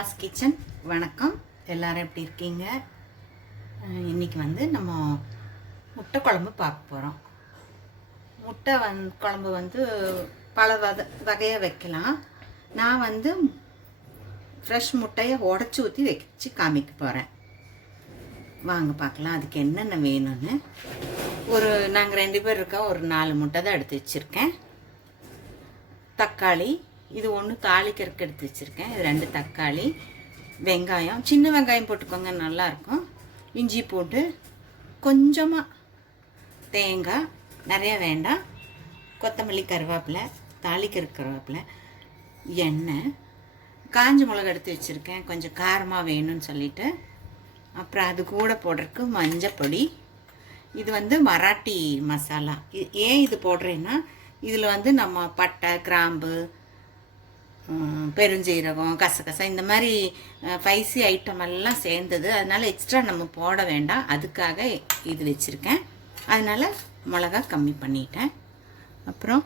அம்மாஸ் kitchen. வணக்கம், எல்லாரும் எப்படி இருக்கீங்க? இன்றைக்கி நம்ம முட்டை குழம்பு பார்க்க போகிறோம். முட்டை குழம்பு பல வகையாக வைக்கலாம். நான் ஃப்ரெஷ் முட்டையை உடச்சி ஊற்றி வச்சு காமிக்க போகிறேன். வாங்க பார்க்கலாம் அதுக்கு என்னென்ன வேணும்னு. நாங்கள் 2 பேர் இருக்கோம், ஒரு 4 முட்டை தான் எடுத்து வச்சுருக்கேன். தக்காளி, இது ஒன்று தாளிக்கிறதுக்கு எடுத்து வச்சுருக்கேன். இது 2 தக்காளி, வெங்காயம், சின்ன வெங்காயம் போட்டுக்கோங்க, நல்லாயிருக்கும். இஞ்சி போட்டு கொஞ்சமாக தேங்காய், நிறையா வேண்டாம், கொத்தமல்லி, கருவேப்பிலை, தாளிக்கிற கருவேப்பிலை, எண்ணெய், காஞ்ச மிளகா எடுத்து வச்சுருக்கேன், கொஞ்சம் காரமாக வேணும்னு சொல்லிவிட்டு. அப்புறம் அது கூட போடுறதுக்கு மஞ்சப்பொடி. இது மராட்டி மசாலா. ஏன் இது போடுறேன்னா, இதில் நம்ம பட்டை, கிராம்பு, பெருஞ்சீரகம், கசகசா, இந்த மாதிரி ஸ்பைசி ஐட்டம் எல்லாம் சேர்ந்தது. அதனால் எக்ஸ்ட்ரா நம்ம போட வேண்டாம், அதுக்காக இது வச்சுருக்கேன். அதனால் மிளகா கம்மி பண்ணிட்டேன். அப்புறம்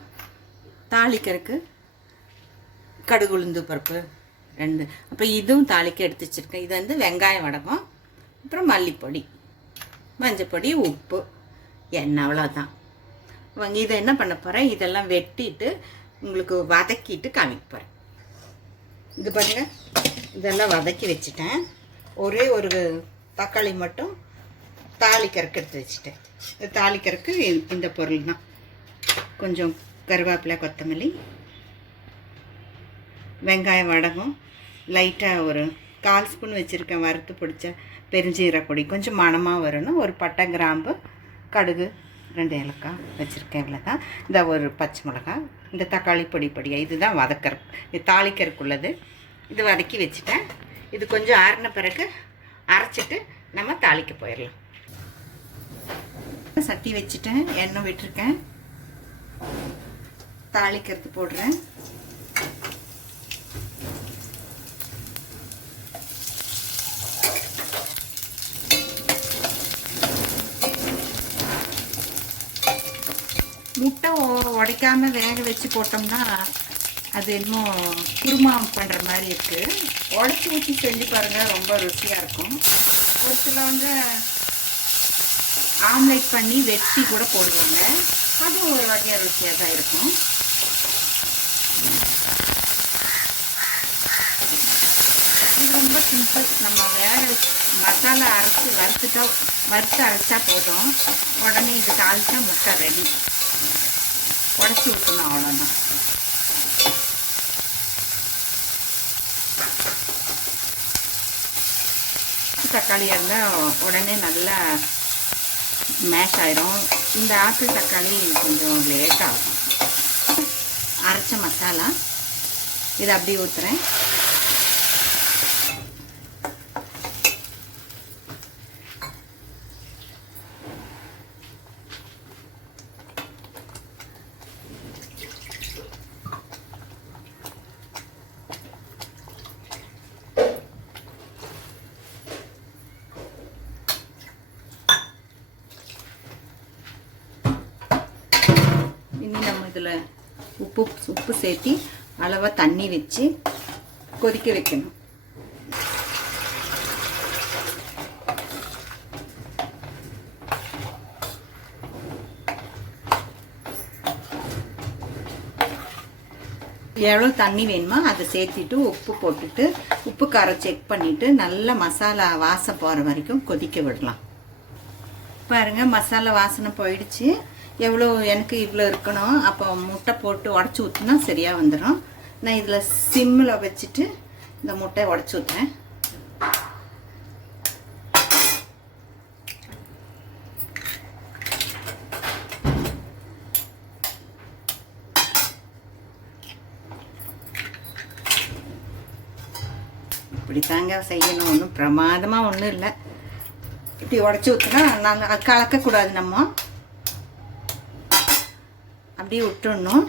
தாளிக்கிறதுக்கு கடுகு, உளுந்து பருப்பு 2. அப்புறம் இதுவும் தாளிக்க எடுத்து வச்சுருக்கேன். இது வெங்காயம் வடகம், அப்புறம் மல்லிப்பொடி, மஞ்சப்பொடி, உப்பு, எண்ணெய், அவ்வளோதான். இதை என்ன பண்ண போகிறேன், இதெல்லாம் வெட்டிட்டு உங்களுக்கு வதக்கிட்டு காமிக்க போகிறேன். இது பாருங்கள், இதெல்லாம் வதக்கி வச்சுட்டேன். ஒரே ஒரு தக்காளி மட்டும் தாளிக்கிறதுக்கு எடுத்து வச்சுட்டேன். தாளிக்கிறதுக்கு இந்த பொருள் தான். கொஞ்சம் கருவேப்பிலை, கொத்தமல்லி, வெங்காயம் வடகம், லைட்டாக ஒரு 1/4 ஸ்பூன் வச்சுருக்கேன் வறுத்து பிடிச்ச பெருஞ்சீரக பொடி, கொஞ்சம் மணமாக வரணும். ஒரு பட்டை, கிராம்பு, கடுகு, 2 ஏலக்காய் வச்சுருக்கேன். இவ்வளோ தான். இந்த ஒரு பச்சை மிளகா, இந்த தக்காளி பொடியாக, இதுதான் இது தாளிக்கிறதுக்குள்ளது. இது வதக்கி வச்சுட்டேன். இது கொஞ்சம் ஆறின பிறகு அரைச்சிட்டு நம்ம தாளிக்க போயிடலாம். சட்டி வச்சுட்டேன், எண்ணெய் விட்டுருக்கேன், தாளிக்கிறது போடுறேன். முட்டை உடைக்காமல் வேக வச்சு போட்டோம்னா அது இன்னும் குருமா பண்ணுற மாதிரி இருக்குது. உடச்சி ஊற்றி செஞ்சு பாருங்கள், ரொம்ப ருசியாக இருக்கும். ஒரு சில ஆம்லேட் பண்ணி வெட்டி கூட போடுவாங்க, அதுவும் ஒரு வகையாக ருசியாக தான் இருக்கும். இது ரொம்ப சிம்பிள். நம்ம வேக வச்சு மசாலா அரைச்சி வறுத்து அரைச்சா போதும். உடனே இது தாளிச்சா முட்டை ரெடி. உடச்சி ஊற்றணும், அவ்வளோதான். தக்காளியாக இருந்தால் உடனே நல்லா மேஷ் ஆயிரும். இந்த ஆப்பிள் தக்காளி கொஞ்சம் லேட்டாகும். அரைச்ச மசாலா இதை அப்படியே ஊற்றுறேன். இனி நம்ம இதில் உப்பு சேர்த்து அளவாக தண்ணி வச்சு கொதிக்க வைக்கணும். எவ்வளோ தண்ணி வேணுமோ அதை சேர்த்துட்டு உப்பு போட்டுட்டு உப்பு காரம் செக் பண்ணிவிட்டு நல்லா மசாலா வாசம் போகிற வரைக்கும் கொதிக்க விடலாம். பாருங்கள், மசாலா வாசனை போயிடுச்சு. எவ்வளோ எனக்கு இவ்வளோ இருக்கணும். அப்போ முட்டை போட்டு உடச்சி ஊற்றினா சரியாக வந்துடும். நான் இதில் சிம்மில் வச்சுட்டு இந்த முட்டையை உடச்சி ஊற்றுறேன். இப்படி தாங்க செய்யணும், ஒன்றும் பிரமாதமாக ஒன்றும் இல்லை. இப்படி உடச்சி ஊற்றினா நாங்கள் கலக்கக்கூடாது, நம்ம அப்படியே விட்டுடணும்.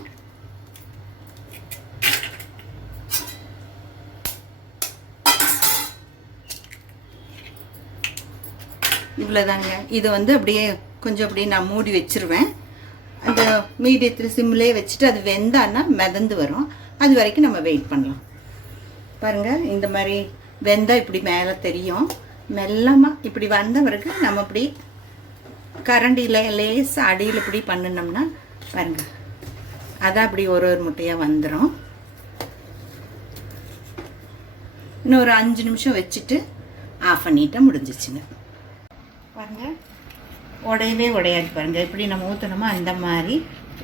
இவ்வளோதாங்க. இது அப்படியே கொஞ்சம் அப்படியே நான் மூடி வச்சுருவேன். அந்த மீடியத்தில் சிம்லேயே வச்சுட்டு அது வெந்தான்னா மிதந்து வரும். அது வரைக்கும் நம்ம வெயிட் பண்ணலாம். பாருங்கள், இந்த மாதிரி வெந்தம் இப்படி மேலே தெரியும். மெல்லமாக இப்படி வந்த பிறகு நம்ம இப்படி கரண்டியில் லேசாக அடியில் இப்படி பண்ணினோம்னா பாருங்கள், அதான் அப்படி ஒரு முட்டையாக வந்துடும். இன்னும் ஒரு 5 நிமிஷம் வச்சுட்டு ஆஃப் பண்ணிட்டா முடிஞ்சிச்சுங்க. பாருங்கள், உடையவே உடையாது. பாருங்கள், இப்படி நம்ம ஊற்றணுமோ அந்த மாதிரி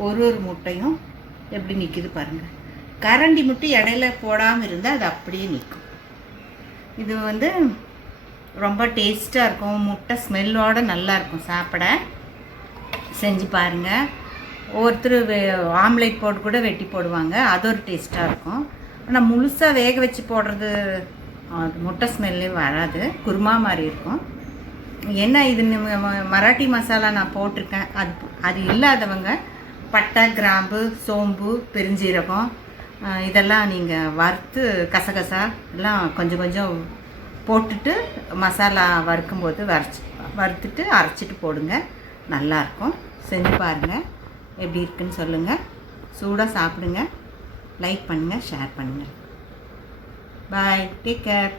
ஒரு முட்டையும் எப்படி நிற்கிது பாருங்கள். கரண்டி முட்டை இடையில போடாமல் இருந்தால் அது அப்படியே நிற்கும். இது வந்து ரொம்ப டேஸ்ட்டாக இருக்கும். முட்டை ஸ்மெல்லோடு நல்லாயிருக்கும். சாப்பிட செஞ்சு பாருங்கள். ஒவ்வொருத்தர் ஆம்லேட் போட்டு கூட வெட்டி போடுவாங்க, அது ஒரு டேஸ்ட்டாக இருக்கும். ஆனால் முழுசாக வேக வச்சு போடுறது முட்டை ஸ்மெல்லே வராது, குருமா மாதிரி இருக்கும். என்ன இது மராட்டி மசாலா நான் போட்டிருக்கேன். அது இல்லாதவங்க பட்டை, கிராம்பு, சோம்பு, பெருஞ்சீரகம் இதெல்லாம் நீங்கள் வறுத்து கசகசா எல்லாம் கொஞ்சம் கொஞ்சம் போட்டுட்டு மசாலா வறுக்கும்போது வறுத்துட்டு அரைச்சிட்டு போடுங்க. நல்லாயிருக்கும். செஞ்சு பாருங்கள், எப்படி இருக்குன்னு சொல்லுங்கள். சூடாக சாப்பிடுங்க. லைக் பண்ணுங்கள், ஷேர் பண்ணுங்கள். பாய், டேக் கேர்.